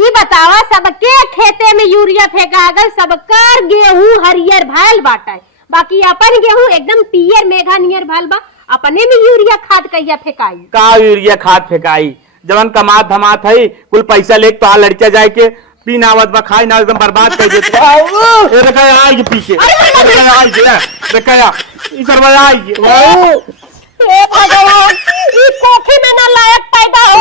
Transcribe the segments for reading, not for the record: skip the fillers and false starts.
ई बतावा सबके खेते में यूरिया फेंका गल, सबकर गेहूं हरियर भइल बाटे, बाकी अपन गेहूं एकदम पियर मेघा नियर भइल बा। अपने में यूरिया खाद कहिया फेंकाई? का यूरिया खाद फेंकाई? जवन कमात धमात है कुल पैसा लेके तो लड़किया जाए के पीना आवत बा, खाई ना एकदम बर्बाद कर देते। ये देखा आई पीछे, देखा ई सरवा आई। हे भगवान, ई कोठी में ना लायक पैदा हो,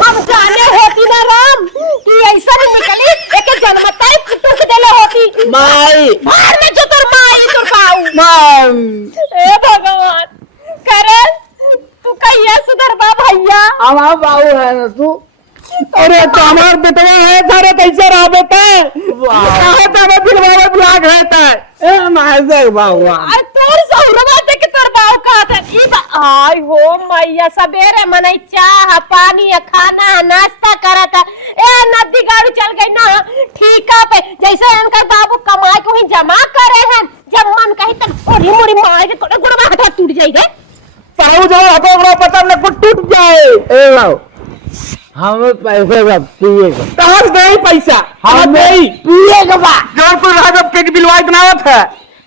हम जाने होती ना राम कि ऐसा नहीं निकली, एक जन्मता ही टूट देले होती। माई बाहर में जो तोर माई तोर बाऊ। माई हे भगवान, करे तू कहिया सुधरबा भैया? हमारा बाबू है ना तू। अरे तो हमार बेटवा है सारे कैसे रहा बेटा? कहां पे हमें दिलवावे ब्लॉक रहता है। ए माय बाबू अरे तोर सौरवा देख के तोर बाऊ कहत है ई आई हो मैया, सबेरे मनई चाह पानी खाना नाश्ता करत है। ए नदी गाड़ी चल गई ना ठीका पे, जैसे इनका बाबू कमाई को ही जमा करे हैं, जब मन कहीं तक ओढ़ी मोड़ी मार के तोड़े गुड़वा हटा टूट जाई रे। पाऊ जाओ हटो बड़ा पता न कुछ टूट जाए। ए बाबू हमें पैसे पिए कहां से दे पैसा? हम नहीं पिए के बा जब कोई राज पे के बिलवाई बनावत है।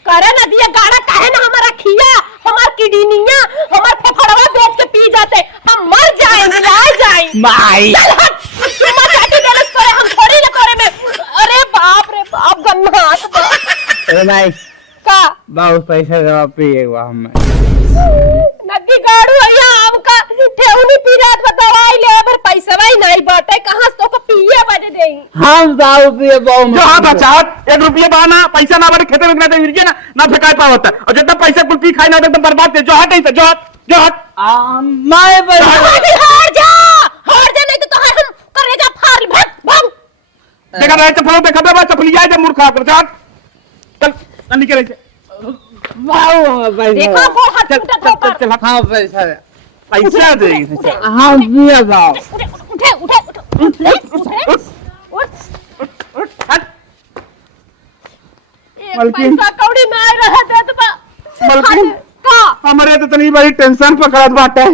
करे नदिया गाड़ा काहे ना हमारा खिया, हमार किडनिया, हमार फेफड़वा बेच के पी जाते, हम मर जाएंगे ला जाए। माई तुम चाटी देलस करे, हम थोड़ी ना करे में। अरे बाप रे बाप, गन्नात बा। ए माई का बाबू पैसे दवा पिए के बा हमें। नदी गाड़ू भैया हमका ठेउनी पी रात में दवाई ले, पर पैसा भाई नहीं बाटे, कहां से तो को पिए बजे देई। हम दारू पिए बाबू जो हां बचात 1 रुपया बाना पैसा ना बड़े खेते में ना दे गिर ना ना फेंकाई पावत है, और जितना पैसा कुल पी खाई ना एकदम बर्बाद कर। जो हट नहीं जो हट जो हट मैं पैसे हार जा नहीं तो तोहार हम करेजा फाड़ ले। भग देखा रहे चप्पलों पे खबे बा चपलिया है मूर्खा कर चल चल निकल से। बाबू पैसे देखो वो हाथ टूटा था। चल हाँ पैसा पैसा दे हम पिए बाबू उठे उठे उठे उठे उठ हट। एक मलकिन। पैसा कौड़ी ना रहा देत बा। मलकिन। का हमारे तो तनी बड़ी टेंशन पकड़त बाटे।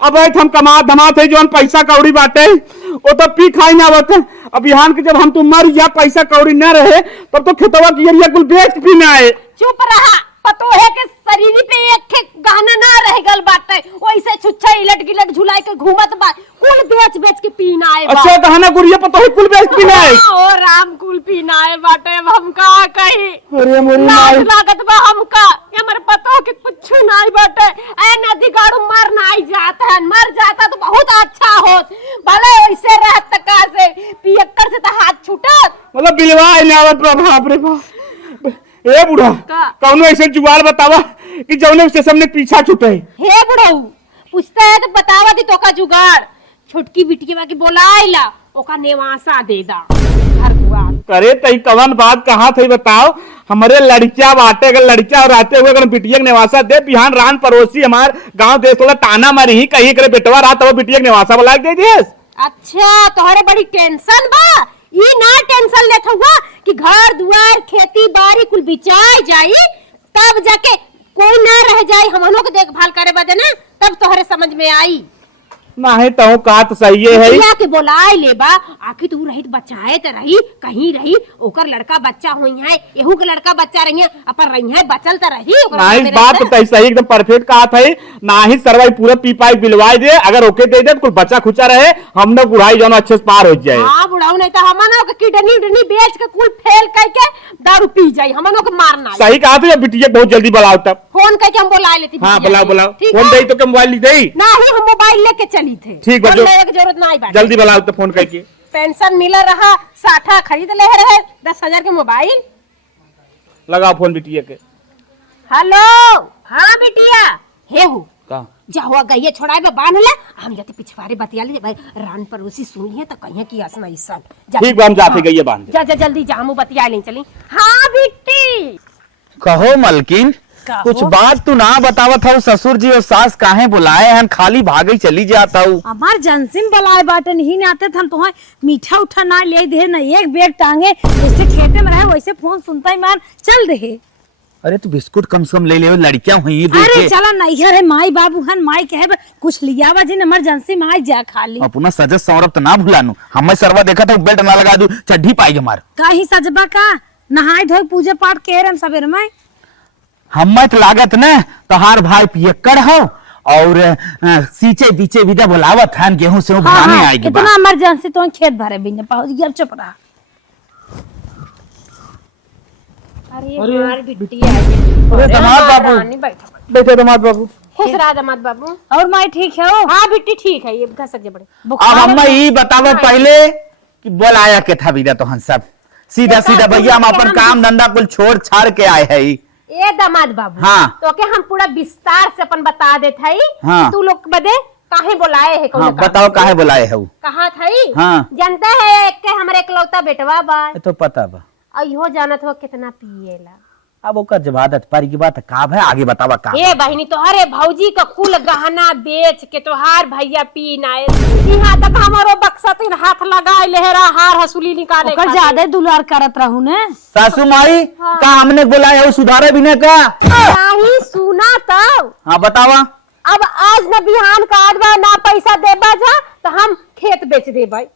अब हम कमा धमात है जोन पैसा कौड़ी बाटे वो तो पी खाई ना आवत। अब बिहान के जब हम तुम मर या पैसा कौड़ी ना रहे तब तो खेतवा की एरिया कुल बेच भी ना आए। चुप रहा, पतो है कि शरीर पे एक गहना ना रह गल बाटे, वैसे छुच्छा इलट गिलट झुलाई के घूमत बा, कुल बेच बेच के पीना आए बा। अच्छा गहना गुड़िया पतो है कुल बेच भी ना आए। ओ राम, कुल पीना आए बाटे, अब हम का कही? अरे मोरी लाज माई लागत बा हमका, हमर पतो के कुछ नहीं बाटे। ए नदी गाड़ू मर नहीं जाता है, मर जाता तो बहुत अच्छा होत, भले ऐसे रहत तका से पियक्कर से तो हाथ छूटत। मतलब बिलवा ना आवत बाप रे बाप। ए बुढ़ा का? कौनो ऐसे जुगाड़ बतावा कि जौने से सबने पीछा छूटे। हे बुढ़ऊ, पूछता है तो बतावा दी तो का जुगाड़। छोटकी बिटिया बाकी बोलाइला, ओका नेवासा दे दा घर दुआर। करे तई कवन बात कहाँ थी बताओ? हमारे लड़किया बाटे अगर लड़किया और आते हुए अगर बिटिया के निवासा दे, बिहान रान पड़ोसी हमार गांव देश थोड़ा ताना मारी ही कहीं करे बेटवा रहा तो बिटिया के निवासा वाला दे दियस। अच्छा तोहरे बड़ी टेंशन बा, ई ना टेंशन लेत हुआ कि घर दुआर खेती बाड़ी कुल बिचाई जाई, तब जाके कोई ना रह जाए हमनों के देखभाल करे बदे ना, तब तोहरे समझ में आई। नहीं तो का तो सही है बिटिया के बोलाए लेबा, आखिर तू रही बचाए तो रही, कहीं रही ओकर लड़का बच्चा होई है, एहू के लड़का बच्चा रही है, अपन रही है बचल तो रही। नहीं बात तो तई सही एकदम परफेक्ट कहा था। ना ही सरवाई पूरा पी पाई बिलवाई दे, अगर ओके दे दे कुल बच्चा खुचा रहे, हमने बुढ़ाई जो अच्छे से पार हो जाए। हाँ बुढ़ाऊ, नहीं तो हमनों के किडनी उडनी बेच के कुल फेल करके दारू पी जाई, हमनों के मारना। सही कहा था बिटिया बहुत जल्दी बुलाओ तब। फोन करके हम बुला लेती। हाँ बुलाओ बुलाओ, ठीक फोन है? दे तो क्या मोबाइल दे नहीं हम मोबाइल लेके चली थे। ठीक बा, फोन जो- लेने की जरूरत नहीं बाटे। जल्दी बुलाओ तो फोन करके। पेंशन मिल रहा, साठा खरीद ले रहे 10,000 के मोबाइल। लगाओ फोन बिटिया के। हेलो हाँ बिटिया, हे हो का जाओ गइया छोड़ाए बे बांध ले, हम जाते पिछवाड़े बतिया ले भाई, रान पड़ोसी सुनी है तो कहिए कि असना ई सब। ठीक बा, हम जाते गइया बांध। जा जा जल्दी जा, हम बतिया ले चली। हाँ बिट्टी कहो मलकिन, कुछ बात तू ना बतावत हूँ। ससुर जी और सास काहे बुलाए हैं, खाली भागी चली जाता हूँ। हमार जनसिन बलाए बाटे नहीं ना आते हम तुम्हें मीठा उठा ना ले दे ना एक बैग टांगे, जैसे खेते में रहे वैसे फोन सुनता ही मान चल दे। अरे तू बिस्कुट कम से कम ले ले, लड़कियां हुई देख अरे के। चला नैहर है माई बाबू हन माई कहे बे, कुछ लिया जिन इमरजेंसी में आई जा खाली। अपना सजत सौरभ तो ना भुलानू, हमें सरवा देखा था बेल्ट ना लगा दू, चड्ढी पाई मार। कहीं सजबा का नहाय धोए पूजा पाठ के रन सवेर में। हमें तो लागत न तोहार भाई पियक्कड़ हो और सींचे बीचे विदा बुलावत है गेहूं से भराने आएगी। इतना इमरजेंसी तो खेत भरे भी न पहुंच गया, चुप रहा। अरे हमारी बिट्टी आ गई। अरे दामाद बाबू, रानी बैठा बैठे दामाद बाबू। खुश रहा दामाद बाबू। और माई ठीक है? हाँ बिट्टी ठीक है, ये घसक जे बड़े अब हमें ये बतावा पहले कि बोलाया के था विदा तो हम सब सीधा सीधा भैया हम अपन काम धंधा कुल छोड़ छाड़ के आए है। ए दामाद बाबू, हाँ। तो के हम पूरा विस्तार से अपन बता देत हई। हाँ। तू लोग बदे काहे बुलाए है? हाँ बताओ काहे बुलाए है? कहा थई? हाँ। जानते है के हमरे इकलौता बेटवा बा। तो पता बा, अइहो जानत हो कितना पिएला। अब ओकर जब आदत पारी की बात का है, आगे बतावा का। ए बहिनी तोहरे भौजी का कुल गहना बेच के तोहार भैया पी नाए यहाँ तक हमारो बक्सा तीन हाथ लगाए लेहरा हार हसूली निकाले ओकर ज्यादा दुलार करत रहू ने। सासू माई का हमने बुलाया है सुधारे भी ने का? नहीं सुना तब। हाँ बतावा। अब आज न बिहान का आदवा ना पैसा देबा जा तो हम खेत बेच देबै।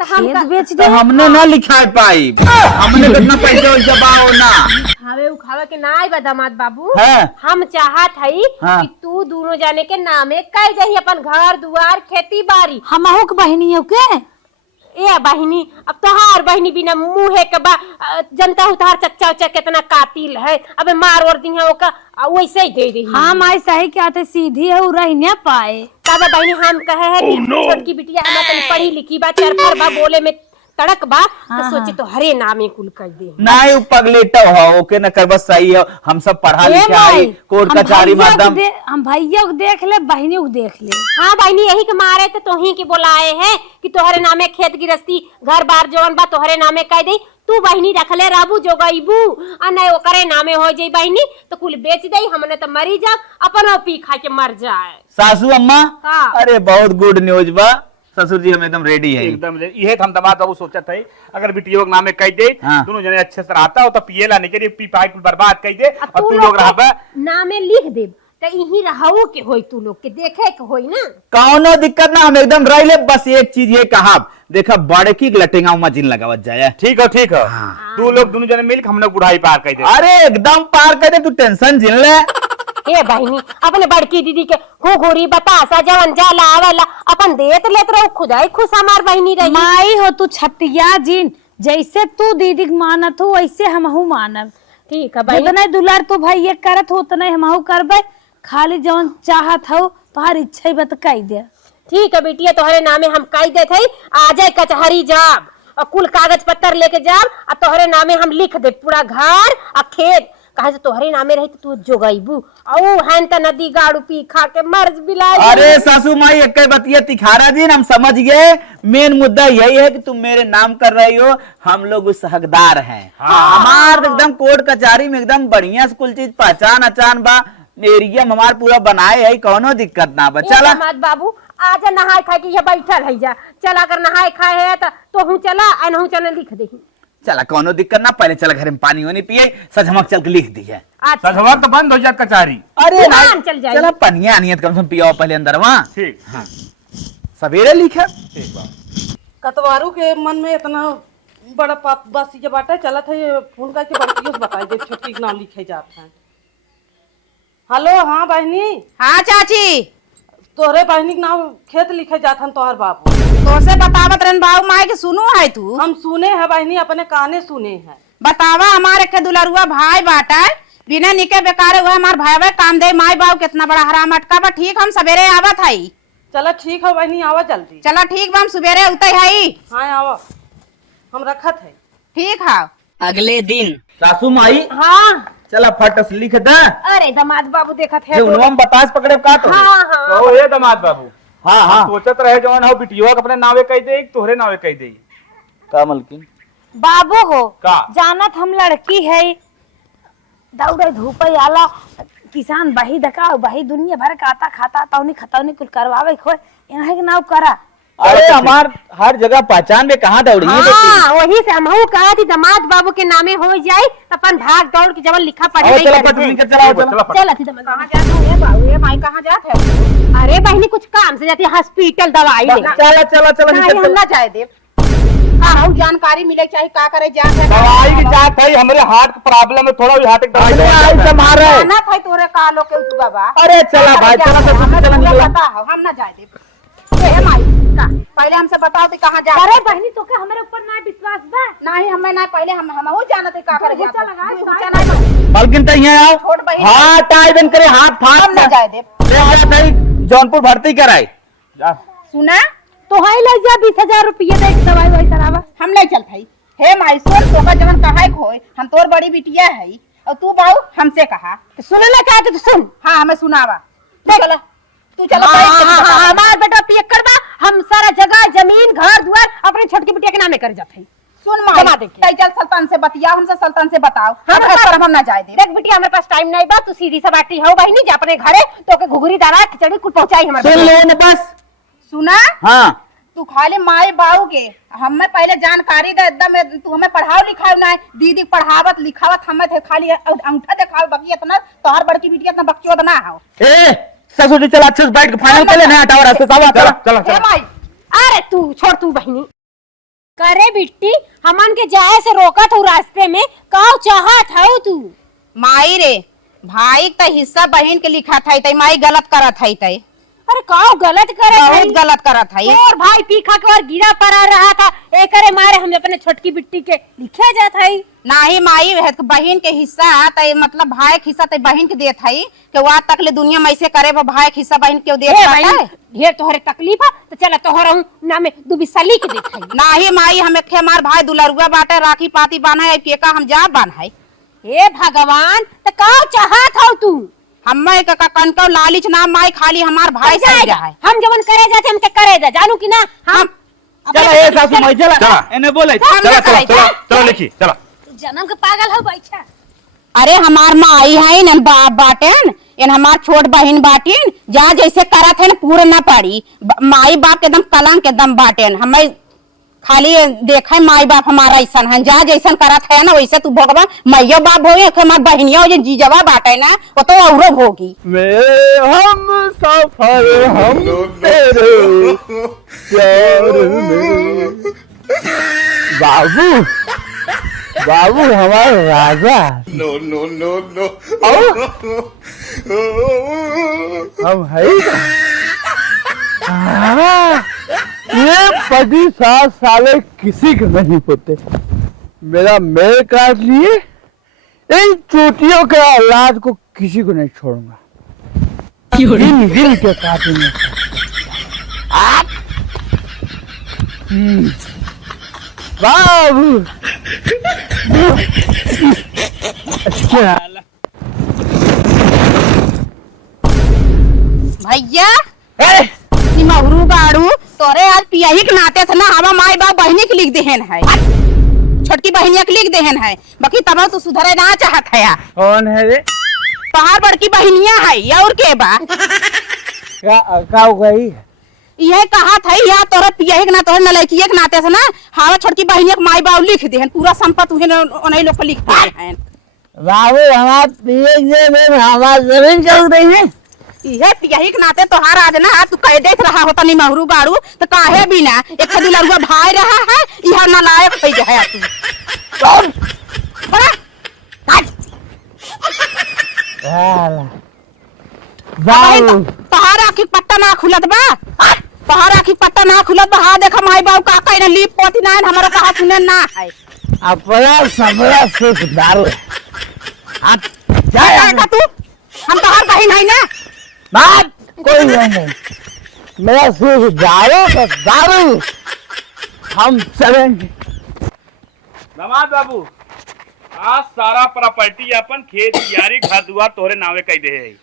तो हम खेत बेच तो दे। हमने ना लिखा पाई, हमने कितना पैसा जबाओ ना खावे उखावे के ना आई बा दामाद बाबू। है। हम चाहत हई हाँ। कि तू दोनों जाने के नामे कई दही अपन घर दुआर खेती बाड़ी। हमहू के बहनियों के ए बहिनी, अब तोहार बहिनी बिना मुंहे के बा जनता उतार चच्चा उच्चा कितना कातिल है। अबे मार और दिया ओका वैसे ही दे दही। हाँ माई सही क्या थे, सीधी है उ रह न पाए। तब बहिनी हम कहे है कि छोटकी बिटिया हमार तनी पढ़ी लिखी बा, चरफर बा, बोले में तड़क बा, तो सोचे तो हरे नामे कुल कर दे। नहीं उ पगलेटा हो ओके न कर, बस सही है। हम सब पढ़ा लिखा आई कोर्ट कचहरी माध्यम। हम भैया को देख ले, बहनियों को देख ले। हाँ बहिनी यही के मारे थे तो ही के बुलाए हैं कि तोहरे नामे खेत गिरस्ती घर बार जवन बा तोहरे नामे कह दे। तू बहिनी रखले राबू जो गईबू आ नहीं ओकरे नामे हो जाई बहिनी तो कुल बेच दई, हमने तो मरी जा अपन पी खा के मर जाए। सासू अम्मा हाँ। अरे बहुत गुड न्यूज बा, ससुर जी हम एकदम रेडी है। एकदम ये हम दामाद बाबू सोचा था अगर बिटियों के नामे कह दे हाँ। दोनों जने अच्छे से रहता हो तो पिएला नहीं करिए, पी पाई कुल बर्बाद कह दे और तू लोग लोग रहबा। नामे लिख दे तो यही रहो के होई, तू लोग के देखे के होई ना। कौनो दिक्कत ना, हम एकदम रह ले। बस एक चीज ये कहा देखा बड़े की लटेगा उमा जिन लगावत जाए। ठीक है ठीक है। तू लोग दोनों जने मिल के हम लोग बुढ़ाई पार कर दे। अरे एकदम पार कर दे, तू टेंशन जिन ले। ए बहिनी अपने बड़की दीदी के घुघुरी बतासा जवन जाला आवेला अपन देत लेत रहो, खुदाई खुश हमार बहिनी रही। माई हो तू छटिया जिन, जैसे तू दीदी के मानत हो वैसे हमहू मानब। ठीक है बहिनी। जितना दुलार तू भैया करत हो उतना हमहू करबे, खाली जवन चाहत हो तोहार इच्छा ही बत कह दे। ठीक है बेटिया तोहरे नामे हम कह देत हई, आ जाए कचहरी जाब और कुल कागज पत्तर लेके जाब और तोहरे नामे हम लिख दे पूरा घर और खेत। कहे से तोहरे नामे रही तो तू जोगईबू औ हैन त नदी गाड़ू पी खा के मर्ज बिलाई। अरे सासू माई एक बतिया तिखारा जी हम समझ गए, मेन मुद्दा यही है कि तुम मेरे नाम कर रही हो, हम लोग उस हकदार हैं। हमार एकदम कोर्ट कचहरी में एकदम बढ़िया से कुल चीज पहचान अचान बा, एरिया हमार पूरा बनाए है, कोनो दिक्कत ना बा। चला मत बाबू आजा नहाए खाए के ये बैठल है जा, चला अगर नहाए खाए है तो हूँ चला अनहू चला लिख दे। चला कोनो दिक्कत ना, पहले चला घर में पानी वानी पिए, सजमक चल के लिख दी है। सजवा तो बंद हो जात कचहरी। अरे दुकान चल जाएगी। चला पनिया अनियत कम से कम पियाओ पहले अंदर वहाँ। ठीक। हाँ सवेरे लिखे। ठीक बा। कतवारू के मन में इतना बड़ा बासी जब बाटा चला था, ये फोन करके बड़कियों से बताई दे छोटी के नाम लिखे जाते हैं। हेलो हाँ बहनी। हाँ चाची, तोहरे बहनी के नाम खेत लिखे जात हन तोहर बाबू। तोसे बतावत रन बाबू माई के सुनू है तू। हम सुने हैं बहनी, अपने काने सुने हैं। बतावा हमारे के दुलरुआ भाई बाटा बिना निके बेकार हुआ हमार भाई काम दे माई बाबू कितना बड़ा हराम अटका बा। ठीक हम सवेरे आवत हई। चला ठीक है बहनी, आवा जल्दी। चला ठीक बा हम सवेरे उतई हई। हाँ आवा, हम रखत है। ठीक है। अगले दिन सासू माई हाँ चला फट से लिख दे। अरे दामाद बाबू देखत है। उनवम बतास पकड़े का तो। हाँ हाँ तो ये दामाद बाबू हाँ हाँ सोचत रहे जवन हो बिटियों के अपने नावे कह दे तोहरे नावे कह दे। का मलकिन बाबू हो का जानत हम लड़की है, दौड़े धूप आला किसान बही दका बही दुनिया भर का आता खाता तौनी खतौनी कुल करवावे खोए यहाँ के नाव करा अरे हमार हर जगह पहचान में कहाँ दौड़ी है हाँ वही से हमहू कहा थी दामाद बाबू के नामे हो जाए तो अपन भाग दौड़ के जब लिखा पढ़े नहीं चलो करते। पटरी के चलाओ चलो चल अथी दामाद कहाँ जाते हो बाबू ये माई कहाँ जाते हो? अरे बहनी कुछ काम से जाती है हॉस्पिटल दवाई ले चलो चलो चलो नहीं हम ना जाए देव हाँ जानकारी मिले चाहे का करे जाते दवाई की जात है हमरे हार्ट प्रॉब्लम है थोड़ा भी हार्ट की दवाई मार रहे ना भाई तोरे कालो के तू बाबा अरे चला भाई चला तो चला निकलो हम ना जाए देव ये माई का पहले हमसे बताओ तो कहाँ जा अरे बहनी तो क्या हमारे ऊपर ना विश्वास बा नहीं हमें ना पहले हम वो जानते का करे जाते बल्कि तो यहाँ आओ छोड़ बहन। हाँ टाई बंद करे हाथ हम फाड़ ना जाए देव जौनपुर भर्ती कराई सुना तो हाई ले जा 20,000 रुपये दे दवाई वही करावा हम ले चल भाई हे माई सुन तोका जवन कहा खोए हम तोर बड़ी बिटिया है और तू बाऊ हमसे कहा तो सुने ना चाहते तो सुन हाँ हमें सुनावा तू चला हमार बेटा पियक्कड़ बा हम सारा जगह जमीन घर द्वार अपने छोटकी बिटिया के नामे कर जाते हैं। सुन जमा माई दे के। तई चल सल्तान से बतियाओ हमसे सल्तान से बताओ हम ना जाए दे देख बिटिया हमारे पास टाइम नहीं बा तू सीधी सबाटी हो बहनी जा अपने घरे तो के घुघरी दारा खिचड़ी कुछ पहुंचाई हमारे सुन लो ने बस सुना हाँ तू खाली माई बाऊ के हमें पहले जानकारी दे एकदम तू हमें पढ़ाओ लिखाओ ना दीदी पढ़ावत लिखावत हमें थे खाली अंगूठा दिखाओ बाकी इतना तोहर बड़की बिटिया इतना बकचोद ना हो ए ससुरी चला अच्छे से बैठ के फाइनल कर लेना हटाओ रास्ते सावा चला चला हे माई अरे तू छोड़ तू बहनी करे बिट्टी हमन के जाए से रोका था रास्ते में काऊ चाहत हऊ तू माई रे भाई का हिस्सा बहन के लिखा था तई माई गलत करत है तई अरे काऊ गलत करे बहुत गलत करत है और भाई पी खा के और गिरा पड़ा रहा था एकरे मारे हम अपने छोटकी बिट्टी के लिखे जात है नाही माई बहन के हिस्सा तई मतलब भाई के हिस्सा तई बहन के देत है कि वहाँ तक ले दुनिया में ऐसे करे वो भाई के हिस्सा बहन के देत है ढेर तोहरे तकलीफ है तो चला तोहरा नामे दू बिस्सा लिख देत है नाही माई हमें खे मार भाई दुलरुआ बाटे राखी पाती बाना है केका हम जा बान है हे भगवान तो काऊ चाहत हऊ तू हमें कनको लालिच ना माई खाली हमार भाई सही रहा है हम जवन करे जाते हम के करे जा जानू कि ना हम चला ए सासू माई चला चला। इन्हें बोले चला चला चला चलो लिखी चला जन्म के पागल हो बैठा अरे हमार माई है न बाप बाटेन इन हमार छोट बहन बाटीन जा जैसे करत है न पूरे न पड़ी माई बाप के एकदम कलंक एकदम बाटेन हमें खाली देखे माई बाप हमारा ऐसा है जा जैसा करत है ना वैसे तू भगवा मैया बाप हो हमार बहनिया हो जीजवा बाटे ना वो तो औरो होगी हम सफर हम तेरे प्यार में बाबू बाबू हमारा राजा no. हम है ये 50 साले किसी के नहीं होते मेरा मेल काट लिए इन चोटियों के औलाद को किसी को नहीं छोड़ूंगा गिल के काटूंगा बाबू भैया महरू गाड़ू तोरे आज पियाही के नाते से ना हवा माई बाप बहनी के लिख देहन है छोटकी बहनिया के लिख देहन है बाकी तब तू सुधरे ना चाहत है कौन है रे पहाड़ बड़की बहनिया है और के बा क्या हो गई यह कहा था या तोरा पियाही के ना तोरे नलैकिए के नाते से ना हवा छोटकी बहनिया के माई बाप लिख देहन पूरा संपत्ति उन्हें लोग लिख देहन बाबू हमारा जमीन चल रही है यह पियाही के नाते तोहार आज ना तू कह देख रहा होता नहीं महरू गाड़ू तो काहे बिना एक दुलरुआ भाई रहा है यह नालायक हो गया तू तोहार आखी पट्टा ना खुलत बा तोहार आखी पट्टा ना खुलत बा हाँ देखा माई बाबू का कहीं लीप पोती ना हमारा कहा सुने ना है अपना सबरा सुख दारू जाएगा तू हम तोहार बहन है ना बात कोई नहीं मेरा सुख दारू का दारू हम चलेंगे नवाज बाबू आज सारा प्रॉपर्टी अपन खेत यारी घर दुआर तोहरे नावे कह दे है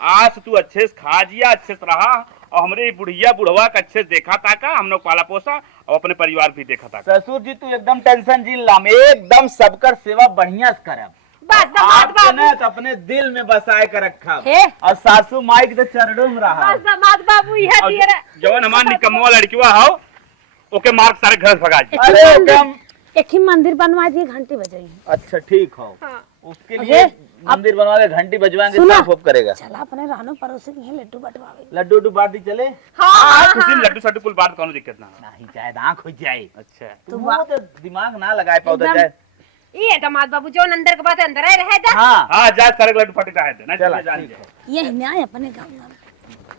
आज तू अच्छे से खा जिया अच्छे से रहा और हमरे बुढ़िया बुढ़वा का अच्छे से देखा ताका हम लोग पाला पोसा और अपने परिवार भी देखा ताका ससुर जी तू एकदम टेंशन जी लाम एकदम सबकर सेवा बढ़िया से करब बस दामाद आपके बाबू ना तो अपने दिल में बसाए कर रखा हे। और सासू माई के तो चरणों में रहा। बस दामाद बाबू यह और दिए रे जवन हमार निकम्मवा लड़कीवा हो ओके मार के सारे घर से भगा दी। अरे कम एक ही मंदिर बनवा दिए, घंटी बजाई। अच्छा ठीक हो, हाँ। उसके लिए मंदिर बनवा के घंटी बजवाएंगे, सुना। सब करेगा। चला अपने रानो पड़ोसी के यहाँ लड्डू बटवावे। लड्डू उड्डू बांट दी चले। हाँ खुशी में लड्डू सड्डू कुल बात कोनो दिक्कत ना। नहीं जाए आँख हो जाए। अच्छा तुम वो तो दिमाग ना लगाए पाओ एकदम। जाए। ये दामाद बाबू जो अंदर के बात अंदर ही रहे जा। हाँ हाँ जा सारे लड्डू फटे है ना। चला जान ठीक दे। है। ये न्याय अपने गाँव में।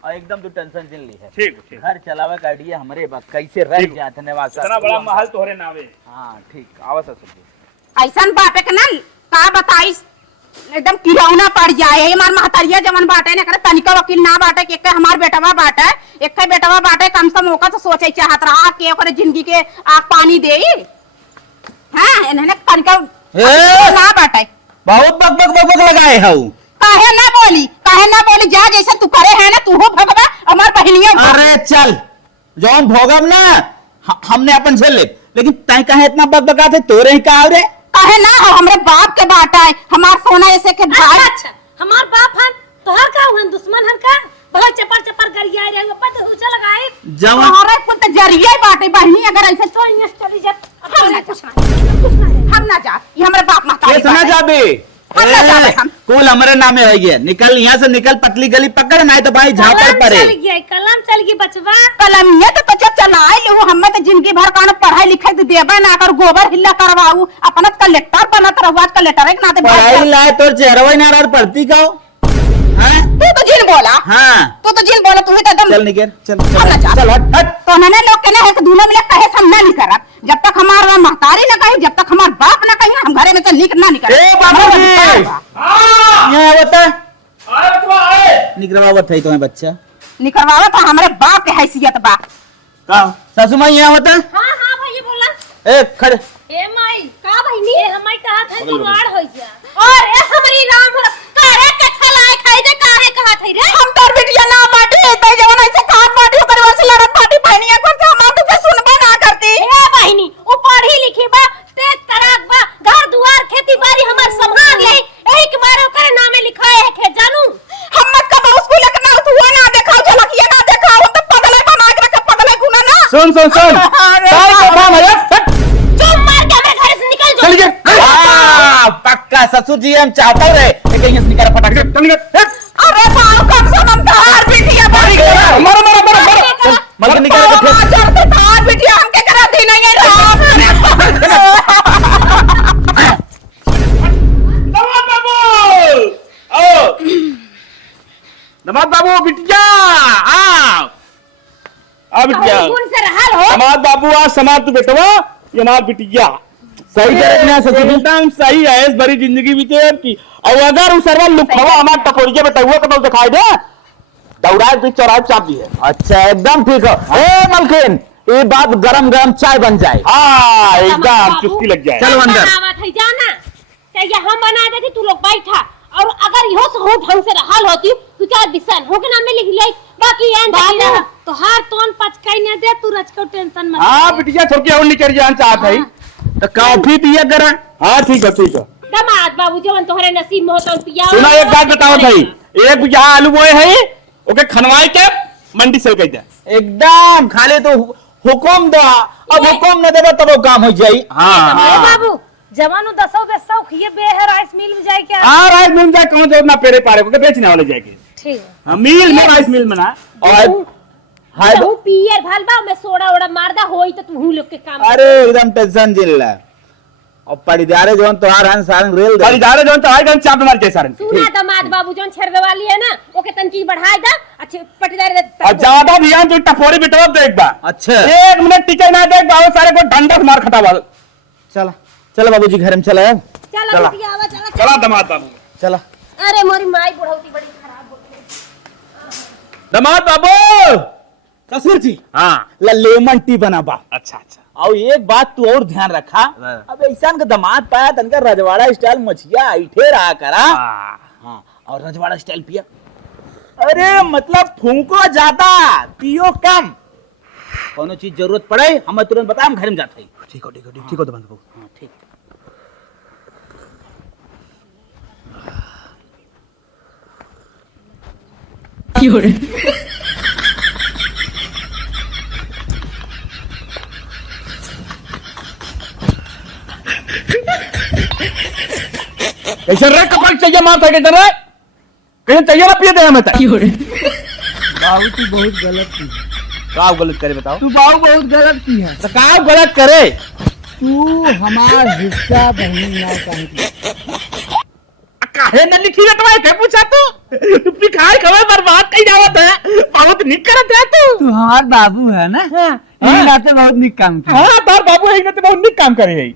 और एकदम तू टेंशन जिन ली है। ठीक ठीक। घर चलावे का आइडिया हमरे बा, कैसे रह ठीक। जाते निवास। इतना बड़ा महल तोहरे नावे। हाँ ठीक, आवाज सुन। ऐसन बाटे के ना का बताइस एकदम किरौना पड़ जाए। हमार महतरिया जवन बाटे ने करे तनिका वकील ना बाटे के एक हमार बेटवा बाटे, एक बेटवा बाटे, कम से कम ओका तो सोचे चाहत रहा के ओकरे जिंदगी के आग पानी देई। हां इन्हें तनिका ना बाटे। बहुत बक बक बक बक लगाए हूँ। काहे ना बोली जा जैसे तू करे है ना तू हो भगवा हमार बहनिया। अरे चल जौन भोगम ना हमने अपन झेल ले, लेकिन तय कहे इतना बक बका थे तोरे ही का रे। काहे ना हो हमरे बाप के बाटा है, हमार सोना ऐसे के भाई। अच्छा हमार बाप हन तोहर का हुन दुश्मन हन का बहुत चपर चपर गरिया रे ऊपर तो ऊंचा लगाए। जवन हमारे कुल तो जरिया ही बाटे बहनी अगर ऐसे तो यहाँ से चली जा। हम ना जा ये हमारे बाप महतारी ये सुना बाटे। जाबे हम ना जाबे हम। कुल हमारे नामे है ये। निकल यहाँ से निकल, पतली गली पकड़, नहीं तो भाई झापड़ पड़े। कलम चल गई बचवा। कलमिया तो जब चलाए ले हमें तो जिंदगी भर कान पढ़ाई लिखाई तो देबे ना कर, गोबर हिल्ला करवाऊ अपना कलेक्टर बनत रहू। आज कलेक्टर एक नाते पढ़ाई लाए तोर चेहरा ही नाराज पढ़ती का हैं? तू तो जिन बोला। हाँ तू तो जिन बोला तू ही तो एकदम चल निकल चल हम ना जा। चल हट हट। तो उन्होंने लोग के ना है कि दूल्हा मिले कहे सामना नहीं करत। जब तक हमारा महतारी ना कही, जब तक हमार बाप ना कही हम घरे में से निकलना नहीं ए बाबूजी यहाँ बता आए तो आए। निकलवावत है तुम्हें बच्चा निकलवावा तो हमारे बाप के हैसियत बा। का सासू माई यहाँ बता। हाँ हाँ भाई बोला। ए खड़े ए माई का बहिनी ए हमाई कहा था कुमार हो जा। और ए हमारी राम कारे कथा लाए खाई दे काहे कहा थे रे। हम तोर बिटिया ना बाटी ते जवन ऐसे खात बाटी परिवार से लड़त बाटी बहनिया को से हमार तो सुनबे ना करती। ए बहिनी वो पढ़ी लिखी बा, तेज तराक बा, घर दुआर खेती बाड़ी हमार संभाल ले, एही के बारे ओकरे नामे लिखाए है के जानू। हम मत का बाउस को लेकर ना तू ना देखाओ झलकिया ना देखाओ तो पगले बना के रखे पगले गुना ना। सुन सुन सुन। अरे काय का काम है? चुप मार के हमारे घर से निकल जाओ। चल गए। हाँ, पक्का ससुर जी हम चाहते रहे लेकिन यहाँ से निकल फटाक से चल गए। अरे बाप कम से कम तार बिटिया बाटी। मारो मारो मारो मारो। मत निकल के फिर चढ़ते तार बिटिया हमके करा दी नहीं है राम। दमाद बाबू आओ। दमाद बाबू बिटिया आओ। आ बिटिया। कौन से रहल हो। दमाद बाबू आ समाज तू बेटवा ये हमार बिटिया सही देखना ससुर एकदम सही है। इस बड़ी जिंदगी बीते की और अगर उस सरवा लुखवा हमार टकोरिया बेटा हुआ तो दिखाई दे दौड़ा भी चौराहे चाप दी है। अच्छा एकदम ठीक है। ए मलकिन ये बात गरम गरम चाय बन जाए। हाँ एकदम चुस्की लग जाए। चलो अंदर। बनावत है जाना चाहिए हम बना देती तू लोग बैठा और अगर इहो से हो ढंग से रहल होती तू चाहे बिसन हो के नाम में लिख ले बाकी एंड बाबू तोहार तोन पचकाई न दे तू रच को टेंशन मत। हाँ बिटिया छोड़ के और निकल जान चाहत है तो कॉफी पिया करा। हाँ ठीक है ठीक है। दमाद बाबू जवन तोहरे नसीब में होता पिया। सुना एक बात बताओ भाई एक यहाँ आलू बोए है ओके खनवाई के मंडी से कह दे। एकदम खाली तो हुकुम दो, अब हुकुम न देबा तब वो काम हो जाई। ए बाबू जवानो दसो बेसो खिए बे है राइस मिल में जाए क्या। हाँ राइस मिल जाए कौन जो ना पेड़े पारे को बेचने वाले जाके। ठीक है। हाँ, मिल में राइस मिल में ना। और हाय तू पियर भाल बा मैं सोडा ओडा मारदा होई तो तू लोग के काम। अरे एकदम टेंशन जिल्ला और परिदारे जोन तोहार हन सारंग रेल दे। परिदारे जोन तो आएगा चाप मार के सारन। सुना दमाद बाबू जवन छेड़वे वाली है ना ओके तनकी बढ़ाए दा अच्छे पटीदार और ज्यादा ध्यान जो टफोरी बिटवा दे एक बार। अच्छा एक मिनट टिके ना देख बाबू सारे को डंडा मार खटावा। चला चलो बाबूजी घर में चला। चला बिटिया आवा चला चला दमाद बाबू। चला अरे मोरी माई बुढ़ौती बड़ी खराब हो गई। दमाद बाबू। ससुर जी हाँ लेमन टी बना बा। अच्छा अच्छा। और एक बात तू और ध्यान रखा, अब ऐसा का दामाद पाया तनका रजवाड़ा स्टाइल मछिया ऐठे रहा करा। हाँ और रजवाड़ा स्टाइल पिया। अरे मतलब फूंको ज्यादा पियो कम। कोनो चीज जरूरत पड़े हमें तुरंत बता, हम घर में जाते हैं। ठीक हो ठीक हो ठीक हो दमाद बाबू। हाँ ठीक। कैसे रे कपड़ा चाहिए मार था कैसे रे कहीं चाहिए ना पिए दे हमें तक बाबू तू बहुत गलत की का गलत करे बताओ तू बाबू बहुत गलत की है। तो का गलत करे तू हमार हिस्सा बहन ना कहीं काहे न लिखी है तुम्हारे क्या पूछा तू पिखाई खबर बर्बाद कई जावत है बहुत निक करत है तू हमार बाबू है ना ये नाते बहुत निक काम किया। हां तार बाबू है तो बहुत निक काम करे है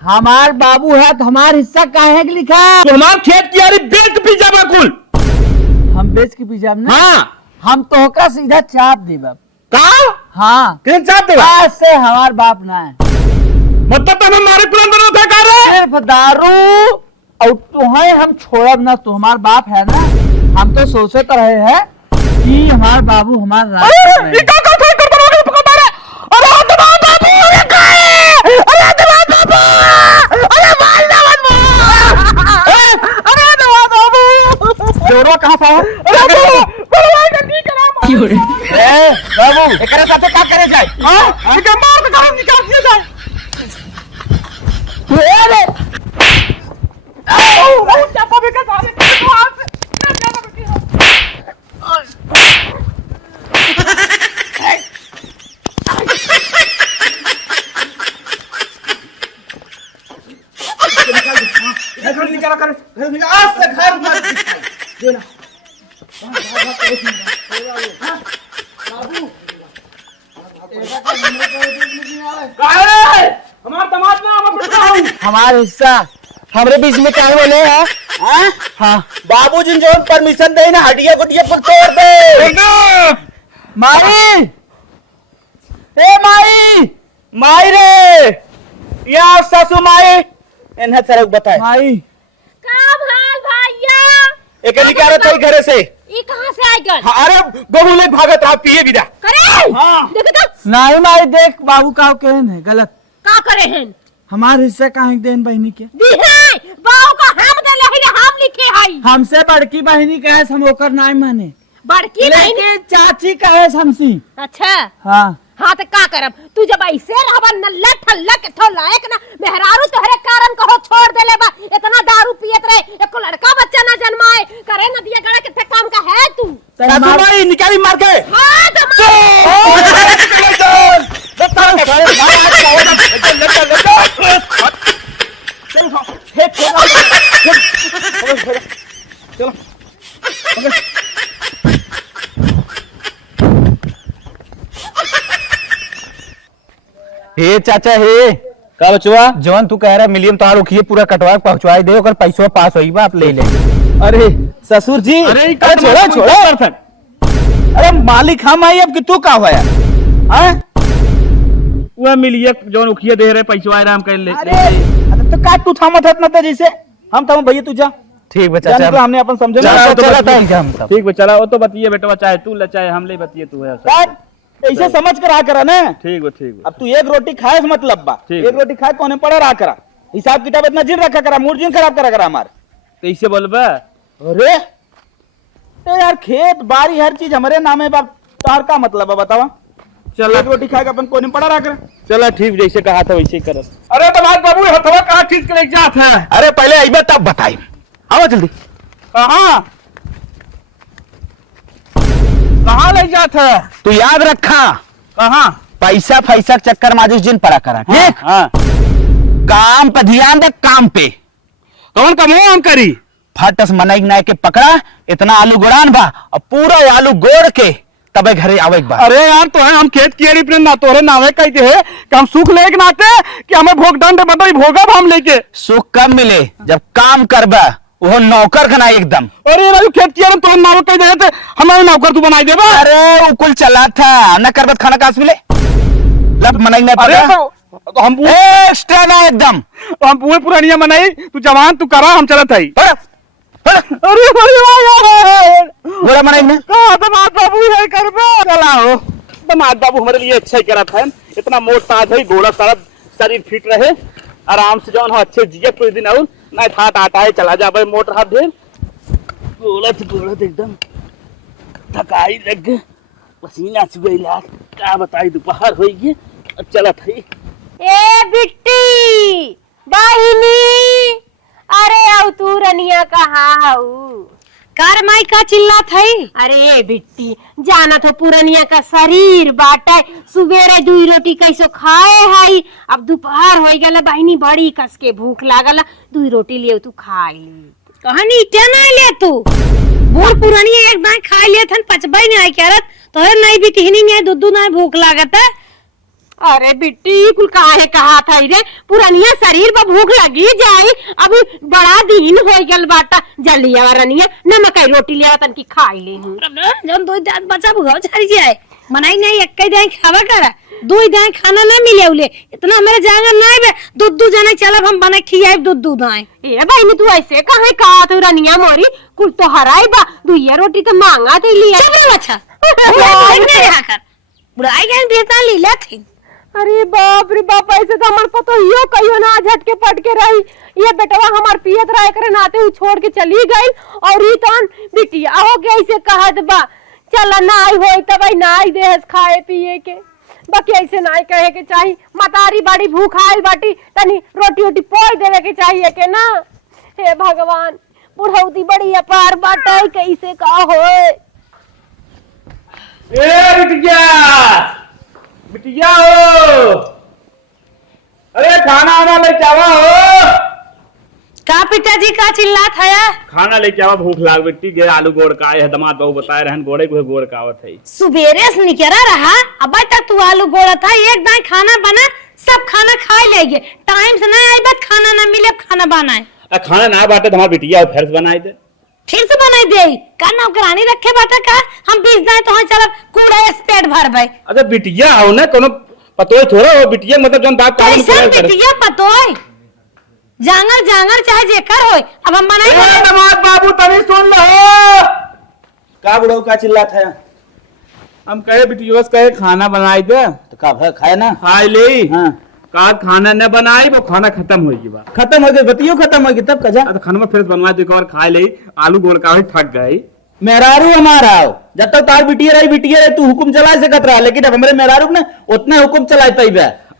हमार बाबू है तो हमार हिस्सा काहे के लिखा। तो हमार खेत की यारी बेच पी जा कुल हम बेच के पीछे ना हां हम तो होकर सीधा चाप दी बाप का हाँ किन चाप देगा से हमार बाप ना है मतलब तो हमारे कुल अंदर था का रे सिर्फ दारू और तुम्हें हम छोड़ब ना तो हमार बाप है ना हम तो सोचे तो रहे हैं कि हमार बाबू हमार रास्ते में ये का कर दरोगे पकड़ा रे अरे दबाव बाबू अरे काहे अरे दबाव बाबू अरे मार दबाव अरे दबाव बाबू जोरो कहां से है अरे गंदी करा ए बाबू एकरे साथे का करे जाए हां इके मार के काम निकाल दिया जाए अरे चापा भी का सारे तो हाथ निकाला कर आज से घर मत देना हमारा दामाद ना हम हमारा हिस्सा हमरे बीच में क्या बोले हैं हाँ बाबूजी जो परमिशन दे ना हड्डियां गुड्डियां पर तोड़ दे माई ए माई माई रे या सासू माई इन्हें तरह बताए माई का भाल भैया एक निकाले थे घरे से ई कहां से आ गए अरे बबू ले भागत रहा पिए विदा करे हाँ। देखो तो नहीं माई देख बाबू का कहन है गलत का करे हैं हमारे हिस्सा कहाँ देन बहनी के दी है बाऊ का हम देले है हम लिखे हई हमसे बड़की बहनी का है हम ओकर नाम माने बड़की नहीं लेकिन चाची का है हमसी अच्छा हाँ हाँ तो का करब तू जब ऐसे रहबा नल्ला ठल्ला के थो लायक ना मेहरारू तोहरे कारण कहो छोड़ देले बा इतना दारू पियत रहे एको लड़का बच्चा ना जन्माए करे नदिया गड़ा के काम का है तू सासू माई निकाली मार के हां दमा हे चाचा हे का बचवा जवन तू कह रहा मिलियन तो रुकिए पूरा कटवा पहुंचवाई दे और पैसों पास होई बा आप ले ले। अरे ससुर जी अरे छोड़ो छोड़ो अरे मालिक हम आई अब कि तू का होया हैं वह मिलिए जो उखिए दे रहे पैसा आए हम कर ले अरे तो काट तू थामत हत न जैसे हम थाम भैया तू जा ठीक बच्चा जाने हमने अपन समझे ठीक है चला वो तो बतिए बेटा चाहे तू ले चाहे हम ले बतिए तू है ऐसे समझ कर आ करा ना ठीक है अब तू एक रोटी खाए मतलब बा ठीक एक रोटी खाए कोने पड़ा रहा करा हिसाब किताब इतना जिन रखा करा मूड जिन खराब करा करा हमार कैसे बोलबा अरे तो यार खेत बाड़ी हर चीज हमारे नाम है बाप तार का मतलब है बतावा चल एक रोटी खाएगा अपन कोने पड़ा रहा करा चला ठीक जैसे कहा था वैसे ही कर अरे तुम्हारे बाबू हथवा कहाँ ठीक के लेके जात है अरे पहले आई बात तब बताई आओ जल्दी कहाँ कहाँ ले जात है तू याद रखा कहाँ पैसा पैसा के चक्कर में जिन पड़ा करा ठीक हाँ काम पे ध्यान दे काम पे कौन का मुंह हम करी फटस मनाई नाय के पकड़ा इतना आलू गोड़ान बा और पूरा आलू गोड़ के तबे घरे आवे एक बार अरे यार तो है हम खेत की अड़ी ना तोरे नावे कहते है कि हम सुख ले नाते कि हमें भोग दंड बताई भोगब हम लेके सुख कब मिले जब काम करबा वो नौकर का ना एकदम अरे राजू खेत की अड़ी तो नावे कह दे तो हमें नौकर तू बनाई देबा अरे वो कुल चला था न करबत खाना कास मिले लब मनाई ना अरे पड़ा तो हम एक्स्ट्रा ना एकदम तो हम पूरे पुरानिया बनाई तू जवान तू करा हम चलत हई अरे बोला मनाई ना कहा दामाद बाबू है करबा चला हो दामाद बाबू हमारे लिए अच्छा ही करा था इतना मोटा है गोड़ा सारा शरीर फिट रहे आराम से जौन हो अच्छे जिए कुछ दिन और ना थाट आटा है चला जा भाई मोट रहा ढेर गोलत गोलत एकदम थकाई लग गई, पसीना चुए लाग, क्या बताई दोपहर हो गई। अब चला थी ए बिट्टी बहिनी, अरे औ तू रनिया कहाँ हऊ? कार माई का चिल्लात है? अरे बिट्टी जाना तो पुरनिया का शरीर बाटे, सुबेरे 2 रोटी कैसो खाए हई, अब दोपहर हो गला बहिनी, बड़ी कस के भूख लागल, 2 रोटी लिए तू खाई ली। कहानी क्या ना ले तू बूढ़ पुरानी एक बार खा लिए थन पचबाई नहीं आई करत तो नहीं भी तिहनी में दूध नहीं भूख लागत है। अरे बिट्टी कुल काहे कहा था रे, पुरानिया शरीर पर भूख लगी जाई, अभी बड़ा दिन हो गल बाटा, जल्दी आवा रनिया नमक आई रोटी ले तन की खाई ले हूं। जब 2 दिन बचा भूखा छाड़ी जाए मनाई नहीं एक कई दिन खावा करा 2 दिन खाना ना मिले उले इतना मेरे जांगर नहीं बे दूध जाने चलब हम बना खियाए दूध आए। ए भाई तू ऐसे काहे कहा तू रनिया मोरी, कुल तो हराई बा 2 रोटी तो मांगा ते लिया। अच्छा नहीं रहा कर बुढ़ाई गए बेता लीला थी। अरे बाप रे बाप, ऐसे तो हमार पतो हियो कहियो ना झटके पटके रही, ये बेटवा हमार पियत रहे करे नाते उ छोड़ के चली गई, और ई तन बिटिया हो के ऐसे कहत बा चल ना आई होई तब आई ना आई देहस खाए पिए के, बाकी ऐसे ना कहे के चाही, मतारी बड़ी भूख आइल बाटी तनी रोटी ओटी पोई देवे के चाहिए के ना। हे भगवान बुढ़ौती बड़ी अपार बाटे, कैसे का होए। ए बिटिया हो, अरे खाना आना लेके आवा हो। का पिताजी का चिल्लात है? खाना लेके आवा, भूख लाग बेटी गे, आलू गोड़ का है, दामाद बाबू बताए रहन गोड़े को गोड़ का आवत है। सुबेरे से निकला रहा अब तक तू आलू गोड़ा था, एक दाई खाना बना सब खाना खा लेगे, टाइम से नहीं आई बात खाना ना मिले खाना बनाए। खाना ना बाटे तो हमार बिटिया फिर से बनाई दे, फिर से बनाई दे का नौकरानी रखे बाटा का हम बीस दाए तो हाँ चल कूड़ा पेट भर भाई। अरे बिटिया हो ना कोनो पतोय थोड़ा हो, बिटिया मतलब जौन बात काहे कैसे बिटिया पतोय जांगर जांगर चाहे जेकर होय, अब हम बनाई दामाद बाबू तनी सुन लो। का बुढ़ऊ का चिल्लात है? हम कहे बिटिया कहे खाना बनाई दे, तो का भर खाए ना खाए ले। हाँ का खाना न बनाई वो खाना खत्म होगी बा, खत्म हो गई बतियो खत्म हो गई तब कजा तो खाना फिर बनवा दे और खाए ले, आलू गोड़ का थक गए। मेहरारू हमारा जब तक तार बिटिया रही तू हुकुम चला सकत रहा, लेकिन अब हमारे मेहरारू ने उतना हुकुम चलाता ही।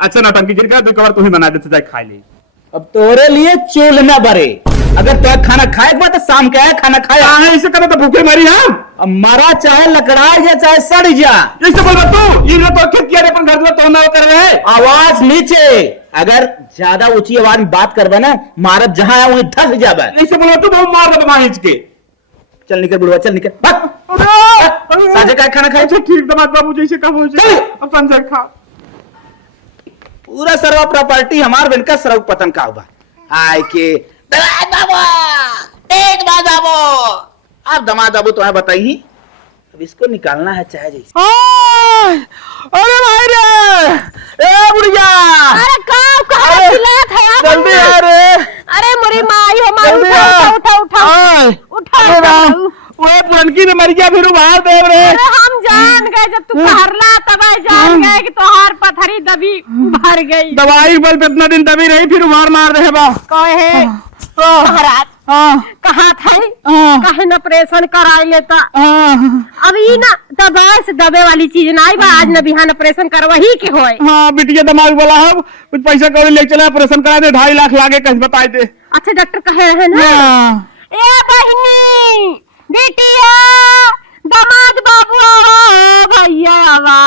अच्छा नौटंकी गिर दो कवर तू ही बना देते जाए खाए ले। अब तोरे लिए चूल न बरे, अगर तो खाना खाए के बाद शाम के आए खाना खाए ऐसे करे तो भूखे मरी हम। अब मरा चाहे लकड़ा या चाहे सड़ जा, ऐसे बोल तू ये तो खेत किया अपन घर में तो ना कर रहे। आवाज नीचे, अगर ज्यादा ऊंची आवाज में बात करबे ना मारत जहां है वहीं धस जाबे। ऐसे बोलो तू बहुत मार दे माहिज के। चल निकल बुढ़वा चल निकल भाग। साजे का खाना खाए ठीक दामाद बाबू जैसे कब हो जाए अब पंजर खा। पूरा सर्व प्रॉपर्टी हमार बनका सर्व पतन का हुआ आय के दामाद बाबू अब दामाद बाबू तुम्हें बताई, अब इसको निकालना है चाहे जैसे। अरे भाई रे, ए बुढ़िया, अरे कहाँ चिल्लात है आप? जल्दी आ रे। अरे मोरी माई हो माई, उठा वो पुरनकी में मर गया फिर उभार दे रे। अरे हम जान गए जब तू कहरला तब जान गए कि तोहार पथरी दबी भर गई। दवाई बल पे इतना दिन दबी रही फिर उभार मार रहे बा। कहे महाराज कहा था कहे न ऑपरेशन कराई लेता, अब ई ना दबाए से दबे वाली चीज ना आई बा, आज न बिहान ऑपरेशन करवा ही के होए। हाँ बिटिया दिमाग बोला हम कुछ पैसा कौड़ी ले चले ऑपरेशन करा दे, 2.5 लाख लागे कहीं बताए दे। अच्छा डॉक्टर कहे है ना। ए बहिनी बेटिया दामाद बाबू भैया आवा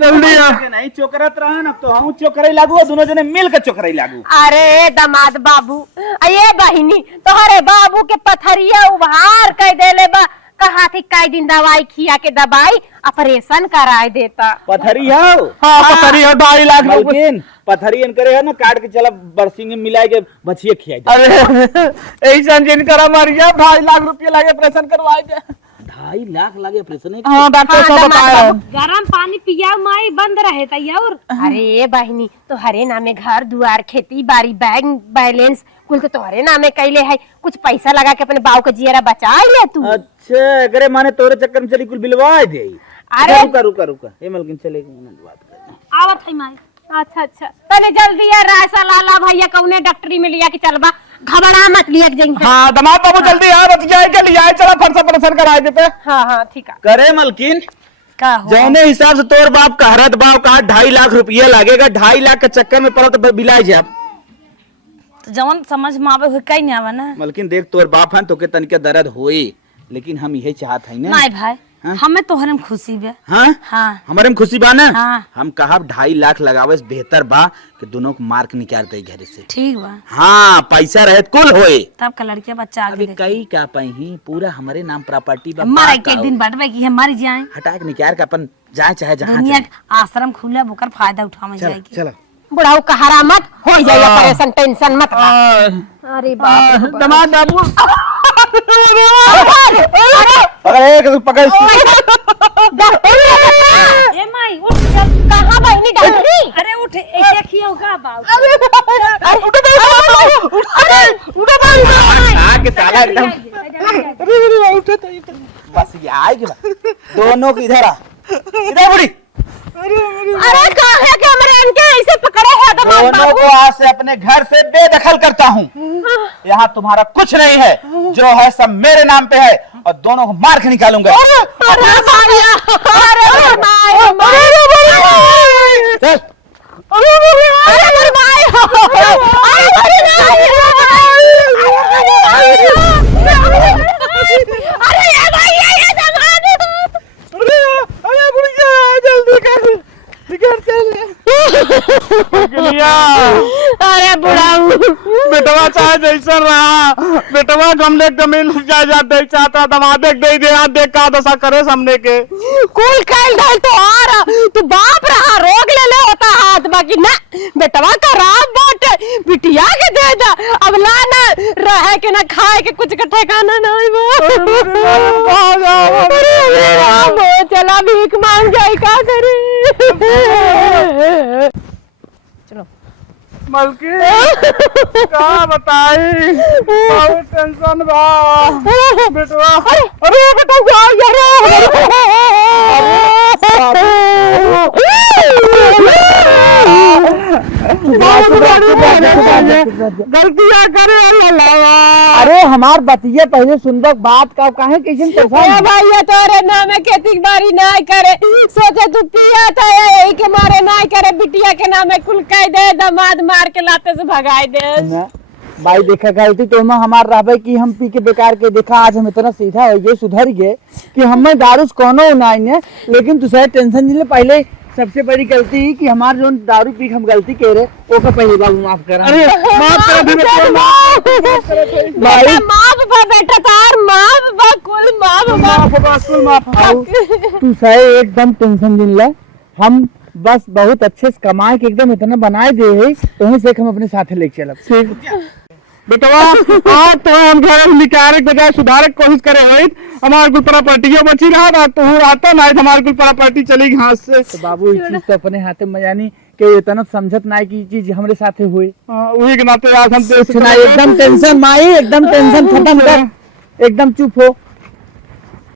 जल्दी आ। नहीं चोकरत रहा ना तो हम चोकरई लागू, दोनों जने मिल के चोकरई लागू। अरे दामाद बाबू ये बहिनी तोहरे बाबू के पथरिया उभार कर देले बा, कहा थी कई दिन दवाई खिया के दवाई ऑपरेशन कराए देता। पथरी हो हाँ पथरी हो 2.5 लाख रुपए। लेकिन पथरी करे है ना काट के चला बरसिंग में मिला के बछिए खिया दे। अरे ऐसा जिन करा मर गया 2.5 लाख रुपये लागे ऑपरेशन करवाए दे। 2.5 लाख लागे ऑपरेशन। हाँ डॉक्टर साहब बताया। गरम पानी पिया माई बंद रहे तैयार। अरे बहिनी तोहरे नामे घर दुआर खेती बाड़ी बैंक बैलेंस कुल तो तोहरे नामे कैले है, कुछ पैसा लगा के अपने बाव के जियरा बचा ले तू। अच्छा अरे माने तोरे चक्कर में चली कुल बिलवा दे। अरे रुका ए मलकिन चले बात कर आवत है माई। अच्छा तने जल्दी यार रायसा लाला भैया कौने डॉक्टरी में लिया कि चलबा घबरा मत लिया जाई। हाँ दमाद बाबू जल्दी आ, बतिया के लिए आए, चला फरसा फरसन कराए देते। हाँ हाँ ठीक है। करे मलकिन का हो जौने हिसाब से तोर बाप कहरत बाप कहा 2.5 लाख रुपया लगेगा, 2.5 लाख के चक्कर में पड़ो तो बिलाए जाए। तो जवन समझ में आवे कहीं नहीं आवे ना। मलकिन देख तोर बाप है तो के तनिके दर्द होई, लेकिन हम यही चाहत है ना। नहीं भाई हाँ? हमें तोहरे में खुशी बे। हाँ हाँ हमारे में खुशी बा ना। हाँ। हम कहा 2.5 लाख लगावे से बेहतर बा कि दोनों को मार्क निकाल दे घर से। ठीक बा हाँ पैसा रहे कुल होए। तब का लड़के बच्चा आगे अभी देख। कई का पाई पूरा हमारे नाम प्रॉपर्टी बा। मारे के एक दिन बटवे की है मर जाए। हटा के निकाल के अपन जाए चाहे जहाँ दुनिया जाए। के आश्रम खुला बुकर फायदा उठावे चलो जाएगी। चलो बुढ़ाऊ कहारा मत हो जाइए, परेशान टेंशन मत ला। अरे बाप रे बाप। दमाद बाबू अरे पकड़ ए माई उठ चल। कहाँ बहनी डॉक्टरी? अरे उठ ऐसे खियो का बाल। के साला एकदम बस ये आएगी दोनों की इधर आ, इधर बुढ़ी। अरे कहाँ है कि हमारे इनके ऐसे पकड़े हैं दमाद दोनों बाबू? को आज से अपने घर से बेदखल करता हूँ। यहाँ तुम्हारा कुछ नहीं है, जो है सब मेरे नाम पे है और दोनों को मार के निकालूंगा। अरे भैया, अरे भाई, चल। अरे मेरे भाई, अरे ये भाई ये दमाद। अरे बुढ़ाऊ बेटवा चाहे जैसा रहा, बेटवा गमले जमीन जायदाद दे चाहता, दमादे दे दे, हाथ देख का दशा करे सामने के। कुल कैल डाल तो आ रहा, तू बाप रहा रोग ले ले होता हाथ बाकी ना, बेटवा का राम बोट बिटिया के दे दा, अब ला ना रहे के ना खाए के कुछ का ठिकाना नहीं बा। चला भीख मांग जाए का करे। मलकी क्या बताई, बहुत टेंशन बा बेटवा। अरे बेटा गलतियां करे अरे हमार बतिये पहले सुनबक बात का काहे कैसे भैया तोरे नाम खेती बाड़ी नहीं करे, सोचे तू पिया था यही के मारे नहीं करे, बिटिया के नाम कुल कह दे, दमाद मार के लाते से भगाई दे। भाई देखा गलती तो हमार रहा कि हम पी के बेकार के देखा, आज हम इतना सीधा हो गए सुधर गए कि हमें दारू कोनो नहीं है, लेकिन तुझे टेंशन नहीं ले। पहले सबसे बड़ी गलती कि हमारे जो दारू पी हम गलती कह रहे वो का पहले बाबू माफ करा। अरे माफ कर दे भाई माफ बा बेटा तार, माफ बा कुल माफ बा। तू सही एकदम टेंशन नहीं ले, हम बस बहुत अच्छे से कमाए के एकदम इतना बनाए दे है तो से हम अपने साथ लेके चलब। बेटवा आज तो हम घर निकाले के बजाय सुधारे की कोशिश करे है, हमारे कुल प्रॉपर्टी बची रहा था तो आता ना हमारे कुल प्रॉपर्टी चली घास से। तो बाबू इस चीज तो अपने हाथे में यानी कि इतना समझत ना कि चीज हमारे साथ हुई, वही के नाते आज हम एकदम टेंशन माई एकदम टेंशन खत्म कर, एकदम चुप हो।